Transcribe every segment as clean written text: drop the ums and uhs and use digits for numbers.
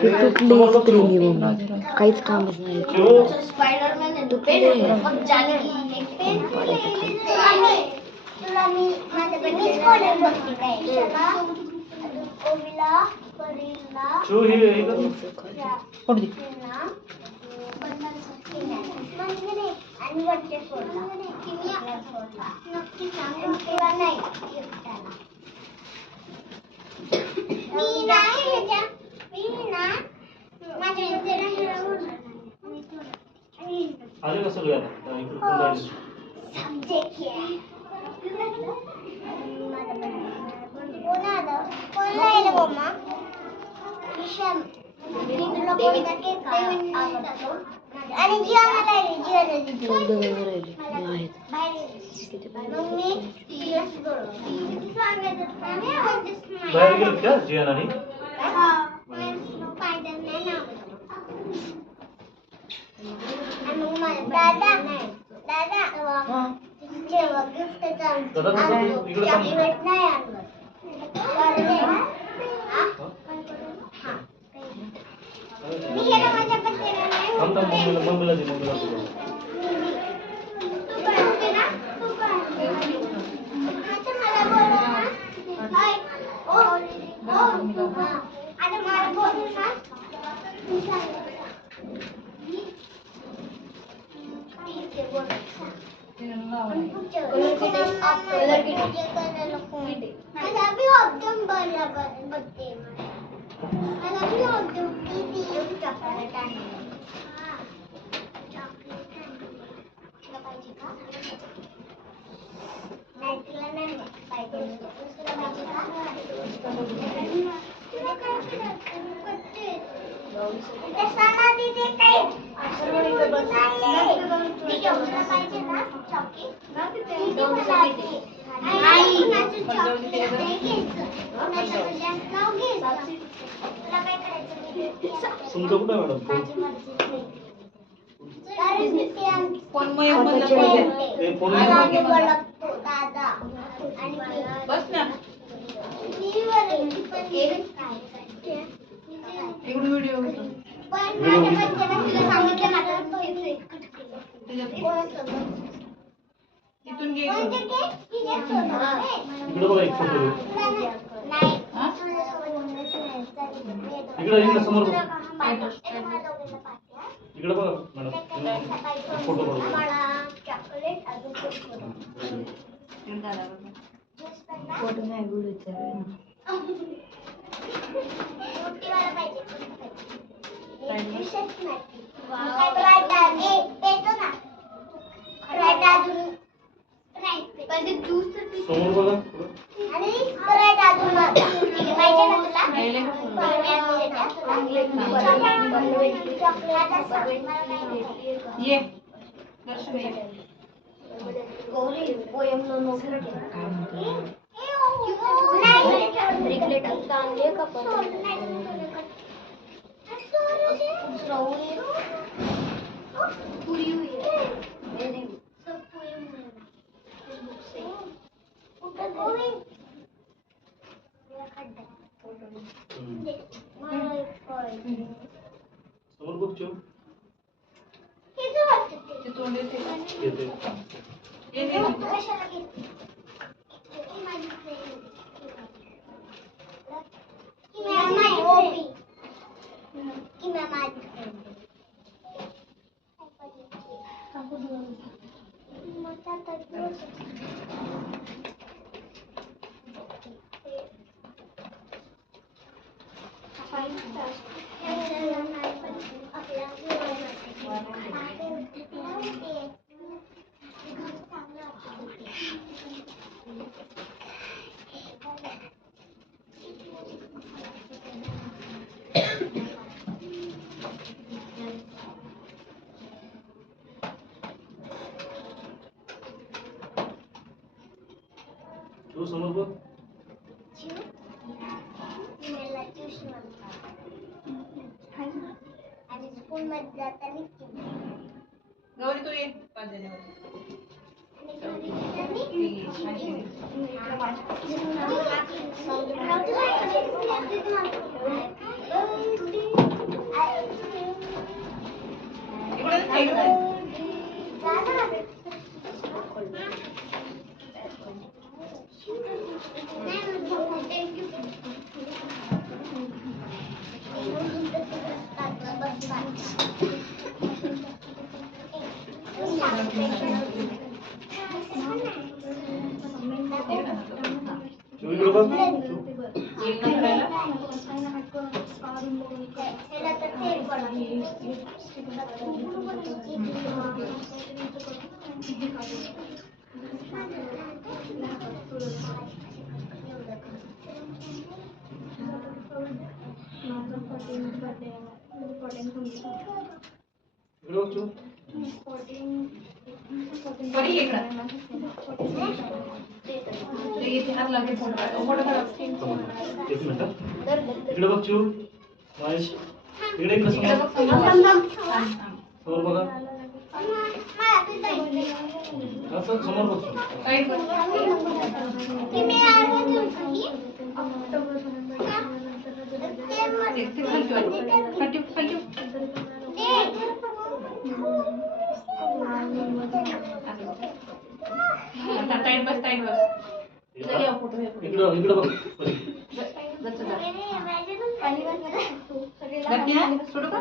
तुटले स्त्री निवडून काहीच कामच नाही. आले कसं गया आणि बाहेर गेलो क्या जियान आणि दादा जेव्हा गिफ्ट चॉकलेट नाही आणलं मी गेलो माझ्या पत्नीला नाही आमचा मम्मीला दे मम्मीला इकडे समोर इकडे बघा मॅडम फोटो फोटो नाही गुडूचा समोर बघा ये समोर बघ चो तू समोर बघ आणि स्कूल मध्ये जाताना गौरी तू ये 5 जानेवारी इकडे साईड वर. शिव इकडे बघ. येईल ना करायला? इकडे बघ शिव. बरी ये इकडं. ते इथे हात लागले फोटो काढ. फोटो काढ. एक मिनिट. इकडे बघ शिव. महेश इकडे इकडे इकडे समोर. बघ समोर. समोर बघा. असं समोर बघ. साईड वर. Continue continue. टाइम बस टाइम बस. इकडे या फोटो हे फोटो. इकडे बघ. गट्टिया सोडू का?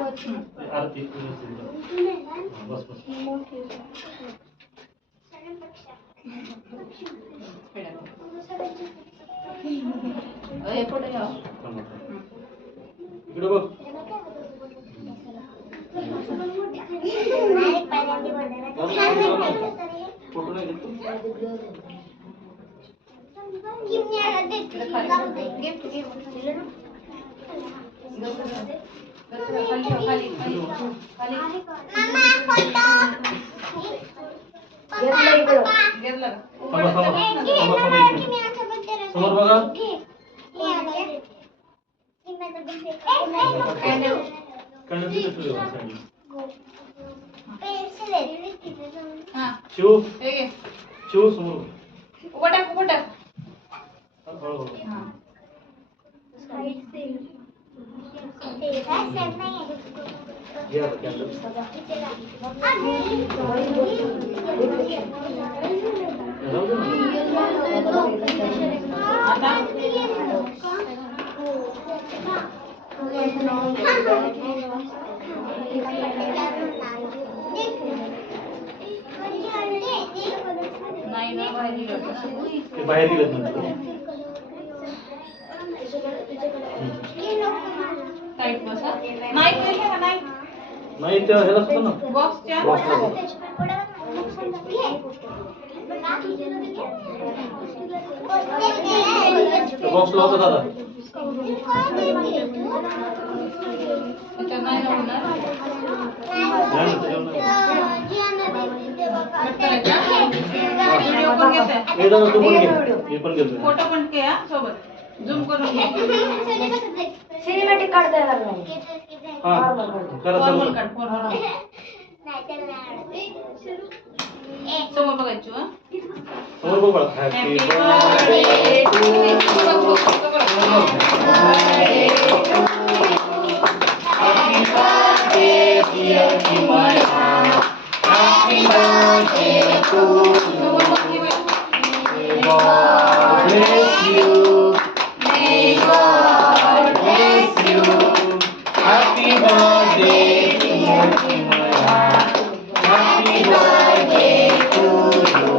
आरती बस बस. हे फोटो घ्या. इकडे बघ. फोटो नाही घेतो. खाली खाली खाली. घेतलं का? थांबा थांबा थांबा थांबा एक मिनिट. समोर बघा. कॅन्डल तिथे ठेवूया साईडला. हां शिव हे घे. शिव समोर. उभं टाक उभं टाक. हळूहळू. हां घे आता कॅन्डल. राहू दे ना. आता नाही ना बाहेर गेलं. ते बाहेर गेलेत नंतर. टाईट बस हा. नाही केलं का नाही? नाही त्या ह्याला सुद्धा ना. बॉक्सच्या बॉक्स लावतो दादा. त्याच्यात नाही ना होणार. नाही ना, त्याच्यावर नाही. कट करायचा. व्हिडिओ पण घेते. हे दादा तू पण घे. हे पण घेतो. फोटो पण घे हा सोबत. झूम करून घे. सिनेमॅटिक काढता येणार नाही. हा करा फॉर्मल चालू. काढ फॉर्मल. समोर बघायची हा. समोर बघ बाळा. Happy birthday to you. Happy birthday, dear Himaya. Happy birthday to you. May God bless you. May God bless you. Happy birthday, dear Himaya. Happy birthday to you.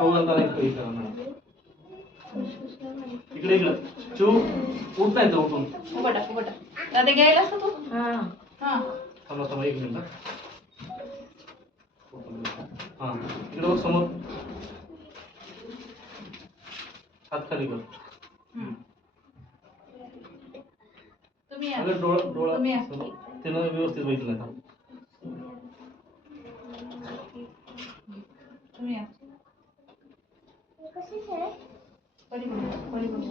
खाऊ घालताना एक करा. इकडे इकडे चू उठ नाही तर उठून. उभं टाक उभं टाक. दादा घ्यायला असतो तू. हां. हां थांबा थांबा एक मिनिट. हां इकडे बघ समोर. हात खाली कर. तुम्ही या. अगं डोळा तुम्ही या. त्यानं व्यवस्थित बघितलं नाही. तुम्ही या. पडी पडी पडी.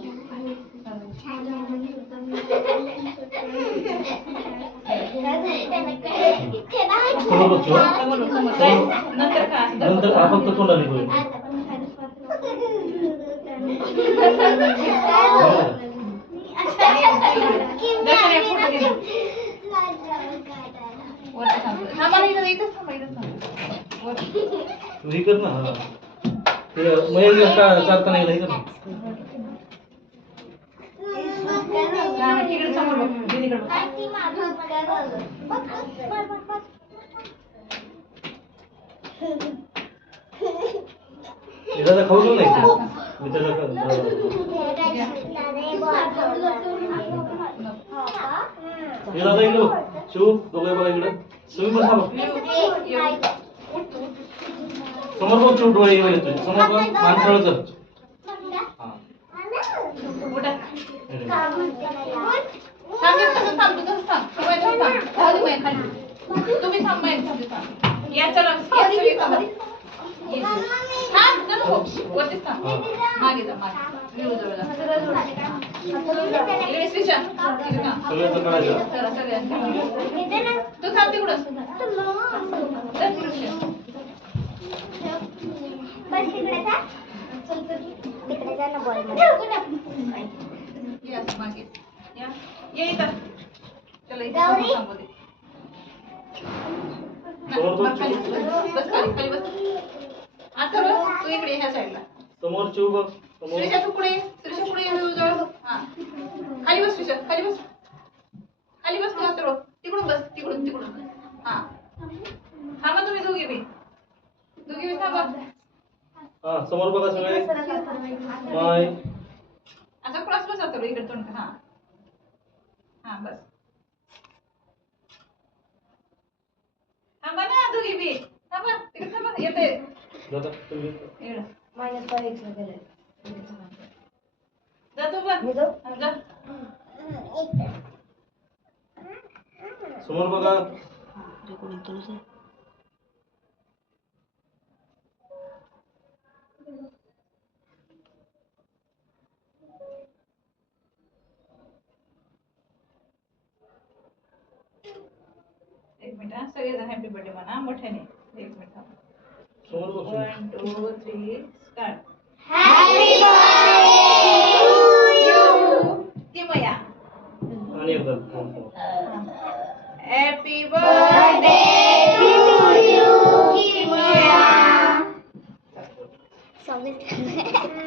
समोर बघ चिऊ. समोर समोर काय? नंतर का असं नंतर दाखव. हा फक्त तोंडाने बोल. दर्शन एक फोटो घे. वरती थांब. थांबा ना इथं, इथंच थांबा, इथंच थांबा. वरती. तू हे कर ना हा. ते मयंक चालताना गेला हे कर ना. हा, तिकडे समोर बघ. दीदीकडे बघ. हे दादा खाऊ नाही मी त्याला हे दादा इकडे बघ. शिव दोघे बघा इकडे. तुम्ही पण थांबा. समोर बघ चिव डोळे गेले तुझे. समोर बघ माणसाळ कर. हा. उठा. हे थांब एक तसंच थांब, तू तसंच थांब. तू बाई तसंच थांब. राहू दे बाई खाली. तुम्ही थांब बाई, थांब, थांब. या चला, या सगळी थांबा. ये. थांब, नको. वरतीच थांब. मागे जा, मागे. विरू जवळ जा. इकडे स्विचा. इकडे थांब. सगळ्यांचं करायचं. चला, सगळ्यांचं. तू थांब तिकडं. चल, तिकडं खेळ. ये असं मागे. या. ये इथं. चला, इथं गौरी. समोर थांबू दे. समोर बघ बस खाली, चिव. बस खाली, खाली बस. आता बघ, तू इकडे ह्या साईडला. समोर चिव बघ. समोर श्रीषा तू पुढे, श्रीषा पुढे ये, विरू जवळ बघ. हा. खाली बस श्रीषा, खाली बस. खाली बस तू आता बघ. तिकडून बस, तिकडून, तिकडून. हा. थांबा तुम्ही दोघी बी. दोघी बी थांबा. हा समोर बघा सगळे. माय आता क्रॉस बस आता इकडे तोंड. हा. हा बस. थांबा ना दोघी बी. थांबा, तिकडे थांबा. येते. दादा तुम्ही इकडं. -5 केलंय. जा तू पण. मी जाऊ? हा, जा. समोर बघा. एक मिनिट हा. सगळेजण हॅपी बर्थडे म्हणा मोठ्याने. एक मिनिट थांबा. समोर बघ चिव. 1 2 3 स्टार्ट. किमया. आणि एकदा हॅपी बर्थडे Sorry.